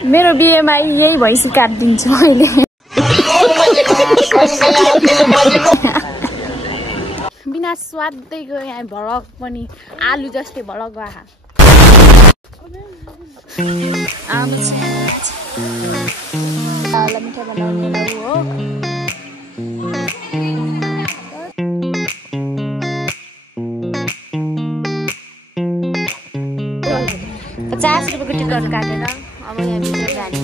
मेरो बिहेमा यही भैँसी काटिदिन्छु मैले। बिना स्वादैको यहाँ भडक पनि आलु जस्तै भडक आहा। मिठाई बनाउने हो। 50 रुपियाँको टिकट काटेर अब यहाँ भित्र जाने।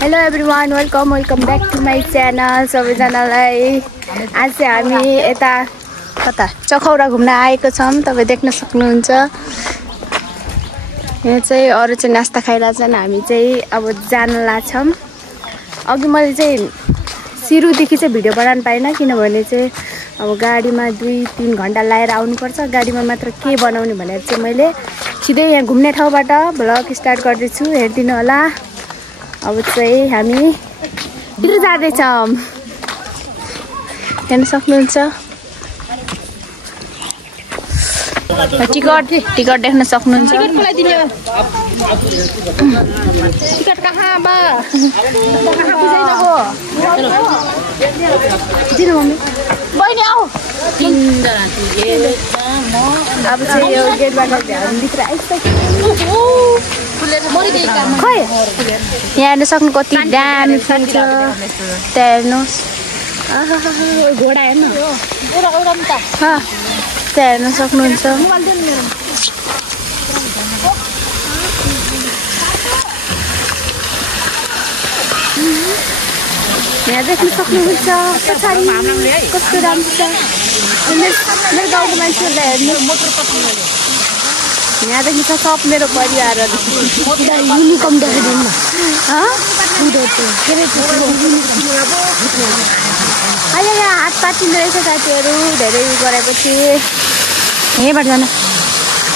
Hello everyone, welcome back to my channel. सबैजनालाई आज चाहिँ हामी यता कता चखौरा घुम्न आएको छौँ। तपाईँ देख्न सक्नुहुन्छ। यहाँ चाहिँ अरू चाहिँ नास्ता खाइरहेछन्, हामी चाहिँ अब जान लाग्छौँ। अघि मैले चाहिँ सिरुदेखि चाहिँ भिडियो बनाउनु पाइनँ, किनभने चाहिँ अब गाडीमा 2-3 घन्टा लगाएर आउनुपर्छ। गाडीमा मात्र के बनाउने भनेर चाहिँ मैले सिधै यहाँ घुम्ने ठाउँबाट भ्लग स्टार्ट गर्दैछु, हेरिदिनु होला। अब चाहिँ हामी तिर जाँदैछौँ, हेर्न सक्नुहुन्छ। टिकट देख्न सक्नुहुन्छ। टिकट कहाँ बा दिनु मम्मी बहिनी आऊ। अब चाहिँ यो गेटबाट भित्र आइसक्यो। खै यहाँ हेर्न सक्नु कति दामी फुल छ। त्यहाँ हेर्नुहोस् घोडा हेर्नु, त्यहाँ हेर्न सक्नुहुन्छ। यहाँ देख्न सक्नुहुन्छ पछाडि कस्तो राम्रो छ। मेरो गाउँको मान्छेहरूलाई हेर्नु, यहाँदेखि छ सब मेरो परिवारहरू। युनिफर्म देखाइदिनु न। अहिले यहाँ हात पातिँदो रहेछ साथीहरू, धेरै गरेपछि यहीँबाट जानु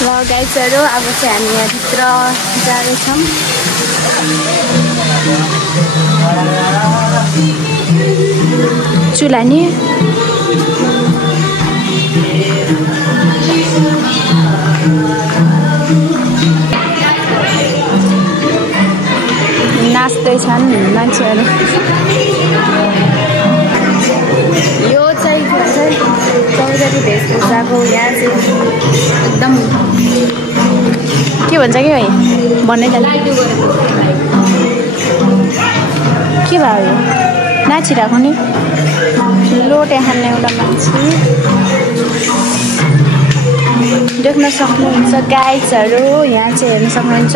ल गाइजहरू। अब चाहिँ हामी यहाँभित्र जाँदैछौँ। चुला नि नाच्दैछन् मान्छेहरू। यो चाहिँ के भन्छ चौधरी भेषभूषाको यहाँ चाहिँ एकदम के भन्छ कि है भन्नै जान्छ। के भयो यो नाचिरहेको नि लोटे खाने एउटा मान्छे देख्न सक्नुहुन्छ गाइजहरू। यहाँ चाहिँ हेर्न सक्नुहुन्छ।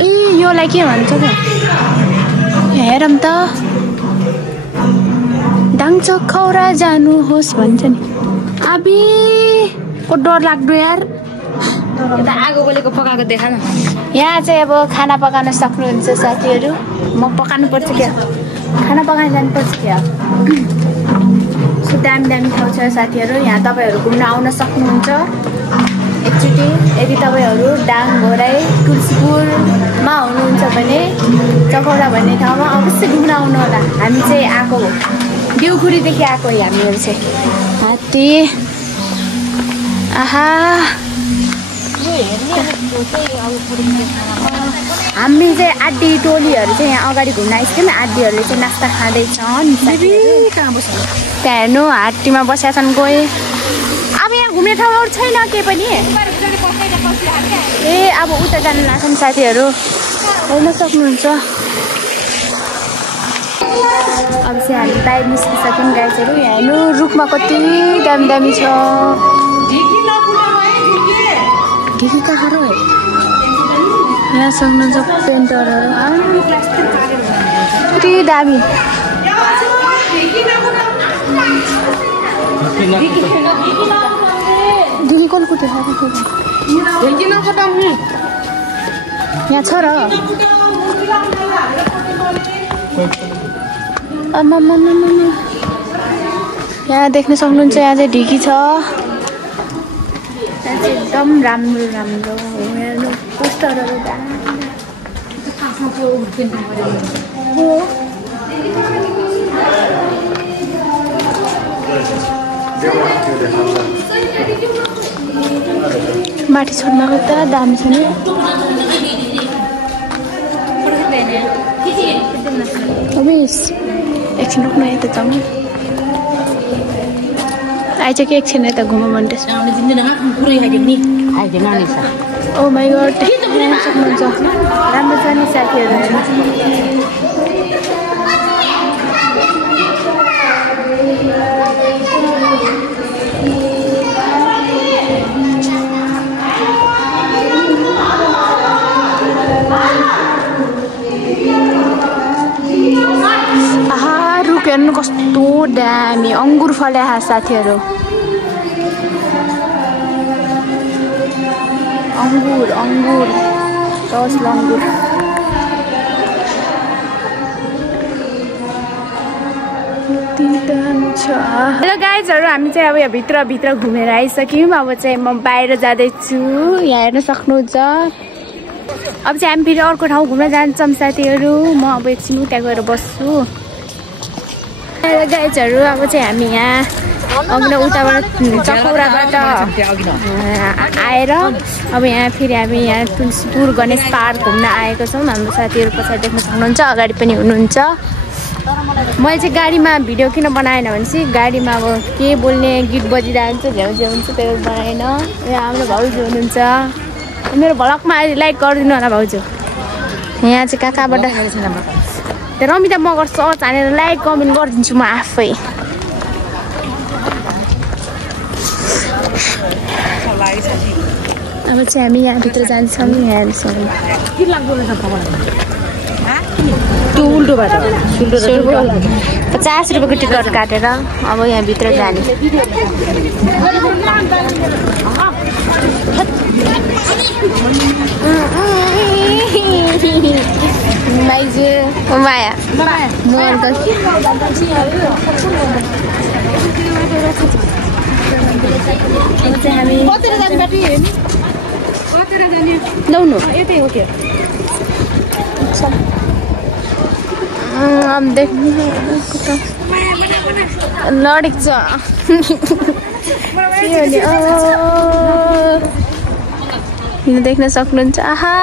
ए योलाई के भन्छ त हेरौँ त। डाङ्चो खौरा जानुहोस् भन्छ नि। अबी को डर लाग्दो यार। यता आगो बलेको पकाएको देखा न। यहाँ चाहिँ अब खाना पकाउन सक्नुहुन्छ साथीहरू। म पकाउनु पर्छ क्या, खाना पकाउन जानुपर्छ क्या। सो दामी ठाउँ छ साथीहरू। यहाँ तपाईँहरू घुम्न आउन सक्नुहुन्छ एकचोटि। यदि तपाईँहरू डाङ घोराई तुलसीपुरमा हुनुहुन्छ भने चखौरा भन्ने ठाउँमा अवश्य घुम्न आउनु होला। हामी चाहिँ आएको हो देउखुरीदेखि आएको हामीहरू चाहिँ। हात्ती आहा हामी चाहिँ आदि टोलीहरू चाहिँ यहाँ अगाडि घुम्न आइसक्यौँ। आदीहरूले चाहिँ नास्ता खाँदैछन्। त्यहाँ हेर्नु हात्तीमा बसेका छन् गए। अब यहाँ घुम्ने ठाउँहरू छैन केही पनि। ए अब उता जानु लाग्छौँ साथीहरू, हेर्न सक्नुहुन्छ। अब चाहिँ हामी बाहिर निस्किसक्यौँ गाइजहरू। यहाँ हेर्नु रुखमा कति दामी छ। ढिकी कहाँ र यहाँ सक्नुहुन्छ पेन्टरहरू कति दामी। ढिकी कसले कुट्यो यहाँ छ र। यहाँ देख्न सक्नुहुन्छ। यहाँ चाहिँ ढिकी छ। एकदम राम्रो हेर्नु पोस्टरहरू माथि छोड्नको त दामी छ नि एकछिन रोक्नु यता जाउँ आइज कि एकछिन यता घुम मन त्यसो ओ माई गड सक्नुहुन्छ राम्रो छ नि साथीहरू हेर्नु कस्तो दामी अंगुर फल्या साथीहरू अंगुर अंगुर रस अंगुर हेलो गाइजहरु हामी चाहिँ अब यहाँ भित्र घुमेर आइसक्यौं अब चाहिँ म बाहिर जाँदै छु यहाँ हेर्न सक्नुहुन्छ अब चाहिँ हामी फेरि अर्को ठाउँ घुम्न जान्छौं साथीहरू म अब एकछिन उता गएर बस्छु गाइजहरु अब चाहिँ हामी यहाँ अघि उताबाट चकौराबाट आएर अब यहाँ फेरि हामी यहाँ तुलसीपुर गणेश पार्क घुम्न आएको छौँ हाम्रो साथीहरू पछाडि देख्न सक्नुहुन्छ अगाडि पनि हुनुहुन्छ मैले चाहिँ गाडीमा भिडियो किन बनाएन भने चाहिँ गाडीमा अब के बोल्ने गीत बजिरहेको हुन्छ झ्याउ झ्याउ हुन्छ त्यही बनाएन यहाँ हाम्रो भाउजू हुनुहुन्छ मेरो भ्लगमा लाइक गरिदिनु होला भाउजू यहाँ चाहिँ कहाँबाट रमिता मगर सर्च हानेर लाइक कमेन्ट गरिदिन्छु म आफै अब चाहिँ हामी यहाँभित्र जान्छौँ यहाँ 50 रुपियाँको टिकट काटेर अब यहाँभित्र जाने माइजू माया अब देख्नु लडेको छ देख्न सक्नुहुन्छ आहा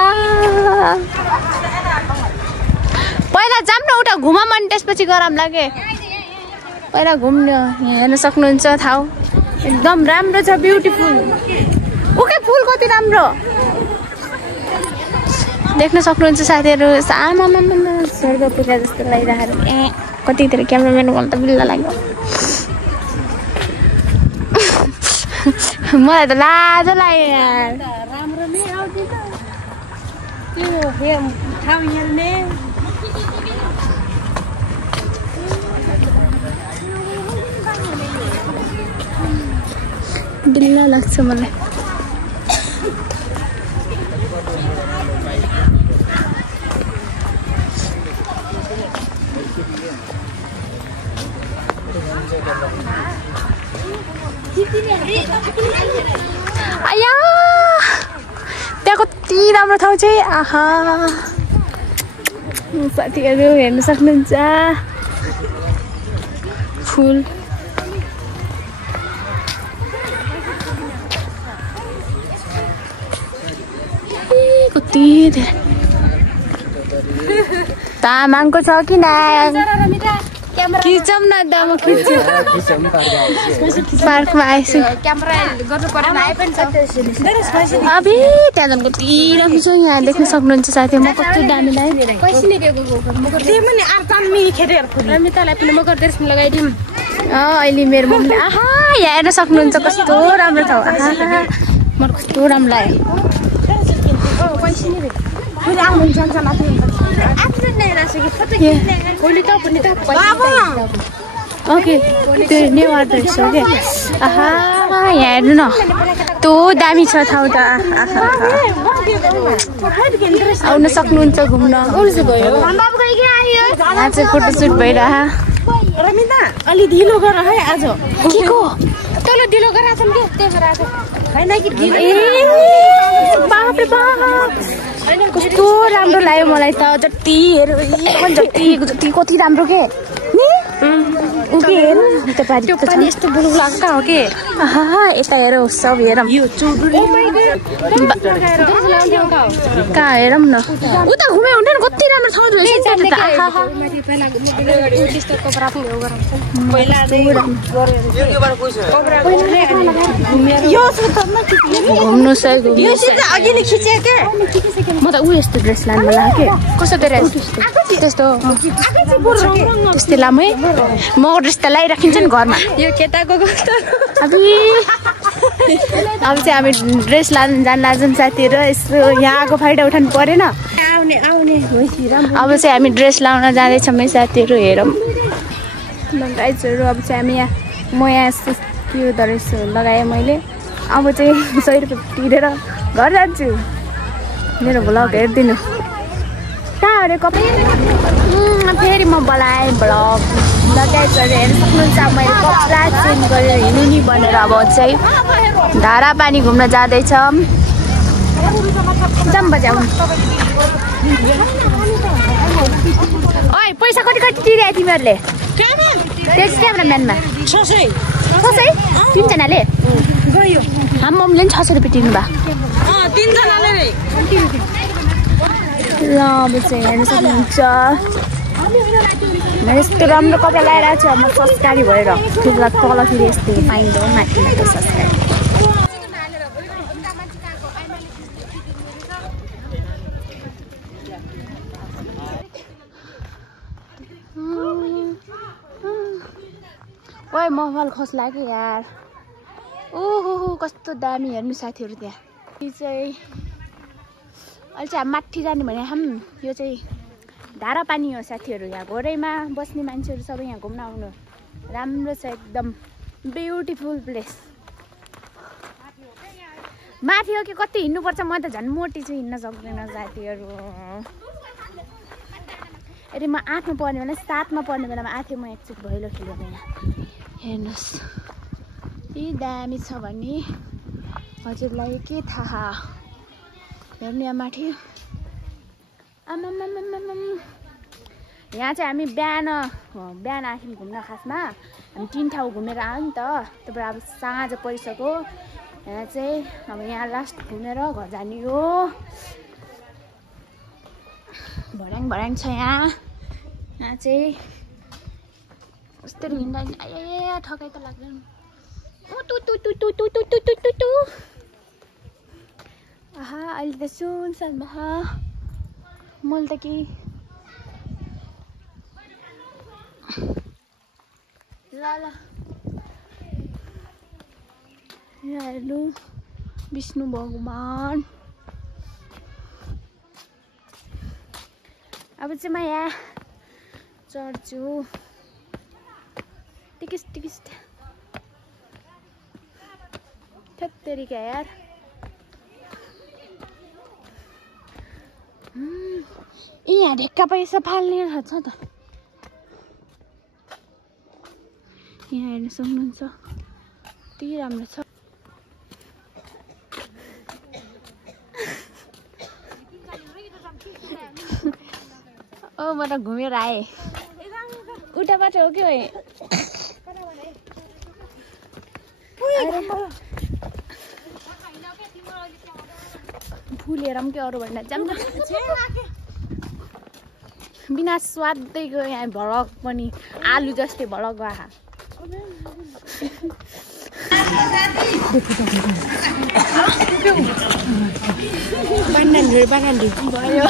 पहिला जाम न उता घुम मन त्यसपछि गरम लागे पहिला घुम्न हेर्न सक्नुहुन्छ ठाउँ एकदम राम्रो छ ब्युटिफुल ओके फुल कति राम्रो देख्न सक्नुहुन्छ साथीहरू आमामा स्वर्ग पूजा जस्तो लागिरहेको कतितिर क्यामेराम्यान गर्नु त बिल्ला लाग्यो मलाई त लाज लाग्यो यार राम्रो नै आउँछ त्यो ठाउँ हेर्ने बिल्ला लाग्छ मलाई आया त्यहाँ कति राम्रो ठाउँ चाहिँ आहा साथीहरू हेर्न सक्नुहुन्छ फुल कति तामाङको छ कि ना खिचौँ न त म खिच्छु पार्कमा आएछु अबे त्यहाँ झन् कति राम्रो छ यहाँ देख्न सक्नुहुन्छ साथी म कति दामी लगाइदिउँ अहिले मेरो मम्मीले आहा यहाँ हेर्न सक्नुहुन्छ कस्तो राम्रो ठाउँ आहा मलाई कस्तो राम्रो लाग्यो ओके त्यो नेवार रहेछ क्या आहा यहाँ हेर्नु न त्यो दामी छ ठाउँ त आउन सक्नुहुन्छ घुम्न आज फोटोसुट भइरह अलि ढिलो गर है आज के को तल ढिलो गराछन् के त्यही भएर आज हैन कि ढिलो ए बाप रे बाप कस्तो राम्रो लाग्यो मलाई त जति हेऱ्यो जति कति राम्रो के त्यो पानी यस्तो बुलुक लाग्छ हो के यता हेरौँ सब हेरौँ कहाँ हेरौँ न उता घुमे हुन्छ नि कति राम्रो ठाउँ घुम्नु म त ऊ यस्तो ड्रेस लानु मन लाग्यो के कस्तो ड्रेस त्यस्तो त्यस्तै लामै म ड्रेस त लगाइराखिन्छ नि घरमा यो केटाको अब चाहिँ हामी ड्रेस लानु जान लाग्छौँ साथीहरू यसो यहाँको फाइदा उठाउनु परेन अब चाहिँ हामी ड्रेस लाउन जाँदैछौँ है साथीहरू हेरौँ गाइजहरू अब चाहिँ हामी यहाँ म यहाँ यस्तो के हुँदो रहेछ लगाएँ मैले अब चाहिँ 100 रुपियाँ तिरेर घर जान्छु मेरो भ्लग हेरिदिनु कहाँ अरे कपै फेरि म बोलाएँ भ्लग लगाइसकेर हेर्नु सक्नुहुन्छ मैले कपडा चेन्ज गरेर हिँड्नु नि भनेर अब चाहिँ धारा पानी घुम्न जाँदैछौँ जाम बजाउनु ओइ पैसा कति कति तिरे तिमीहरूले क्यामेराम्यानमा 600 तिनजनाले मम्मीले पनि 600 रुपियाँ तिर्नु भयो ल अब चाहिँ हेर्नु सक्नुहुन्छ म यस्तो राम्रो कपडा लगाइरहेको छु म संस्कारी भएर फेरि तलतिर यस्तो पाइँदो माथिमा त संस्कारी ओइ महल खस लाग्यो यार ओहो कस्तो दामी हेर्नु साथीहरू त्यहाँ यो चाहिँ अहिले चाहिँ माथि जाने भने यो चाहिँ धारा पानी हो साथीहरू यहाँ घोरैमा बस्ने मान्छेहरू सबै यहाँ घुम्न आउनु राम्रो छ एकदम ब्युटिफुल प्लेस माथि हो कि कति हिँड्नुपर्छ म त झन् मोटी छु हिँड्न सक्दैन साथीहरू यदि म 8 मा पढ्ने बेला 7 मा पढ्ने बेलामा आथेँ म एकचोटि भैलो खेलेर यहाँ हेर्नुहोस् यी दामी छ भने हजुरलाई के थाहा हेर्नु यहाँ माथि आमामामामाम यहाँ चाहिँ हामी बिहान आथ्यौँ घुम्न खासमा हामी 3 ठाउँ घुमेर आयो नि त त्यहाँबाट अब साँझ परिसक्यो यहाँ चाहिँ अब यहाँ लास्ट घुमेर घर जाने हो भर्याङ छ यहाँ चाहिँ कस्तो हिँड्दा ए ठकाइ त लाग्दैन आहा अहिले त सुनसान भा मैले त कि ल यहाँ हेर्नु विष्णु भगवान अब चाहिँ म यहाँ चढ्छु टिकिस थेत्तेरिका यार यहाँ ढेक्का पैसा फाल्ने छ त यहाँ हेर्नु सक्नुहुन्छ यति राम्रो छ ओ म त घुमेर आएँ उता बाटो हो कि फुल हेरौँ कि अरू भन्दा जाम बिना स्वादै गयो यहाँ भडक पनि आलु जस्तै भडक गयो भयो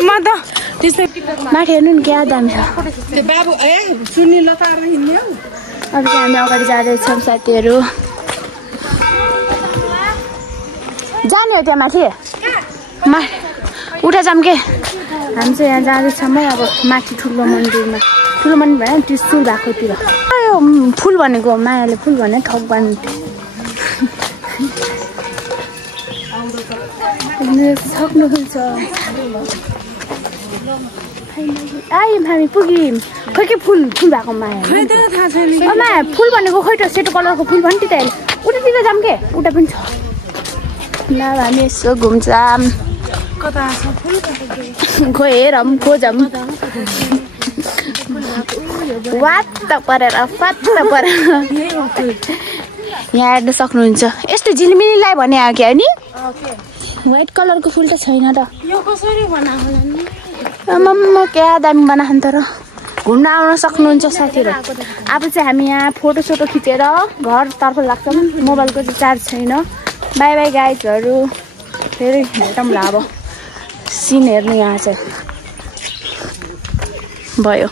म त त्यस्तै माथि हेर्नु नि क्या दामी छ बाबु सुनिल त हिँड्ने अब चाहिँ हामी अगाडि जाँदैछौँ साथीहरू जाने हो त्यहाँ माथि उठा जाऊँ के हामी चाहिँ यहाँ जाँदैछौँ है अब माथि ठुलो मन्दिरमा ठुलो मन्दिर भएन त्रिशुल भएकोतिर यो फुल भनेको मायाले फुल भने ठक बान्नु सक्नुहुन्छ आयौँ हामी पुग्यौँ खोइ के फुल भएको माया माया फुल भनेको खोइ त सेतो कलरको फुल भन्नु त अहिले उतातिर जाऊँ के उता पनि छ ल हामी यसो घुम्छौँ खोइ हेरौँ खोजौँ वात्त परेर यहाँ हेर्न सक्नुहुन्छ यस्तो झिलमिलीलाई भने हो कि नि व्हाइट कलरको फुल त छैन त यो कसरी बनाएको नि आम्मामा क्या दामी बनाएको नि तर घुम्न आउन सक्नुहुन्छ साथीहरू अब चाहिँ हामी यहाँ फोटोसोटो खिचेर घरतर्फ लाग्छौँ मोबाइलको चाहिँ चार्ज छैन बाई बाई गाइजहरू फेरि हेर्छौँ ल अब सिन हेर्नु यहाँ चाहिँ भयो